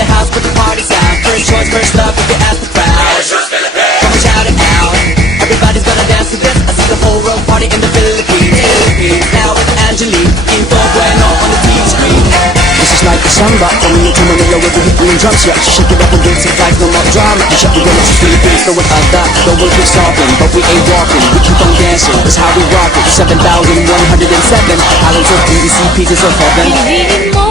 the house, put the party's out. First choice, first love, if you ask the crowd. Come and shout it out. Everybody's gonna dance to this. I see the whole world party in the Philippines. Now with Angelique, Info Bueno on the TV screen. This is like a samba, coming into Manila with the beat and drums. Yeah, she shake it up and dance it like no more drama. You shut the windows, just Philippines, no one other. The world keeps talking, but we ain't walking. We keep on dancing, that's how we rock it. 7,107 islands of PVC pieces of heaven.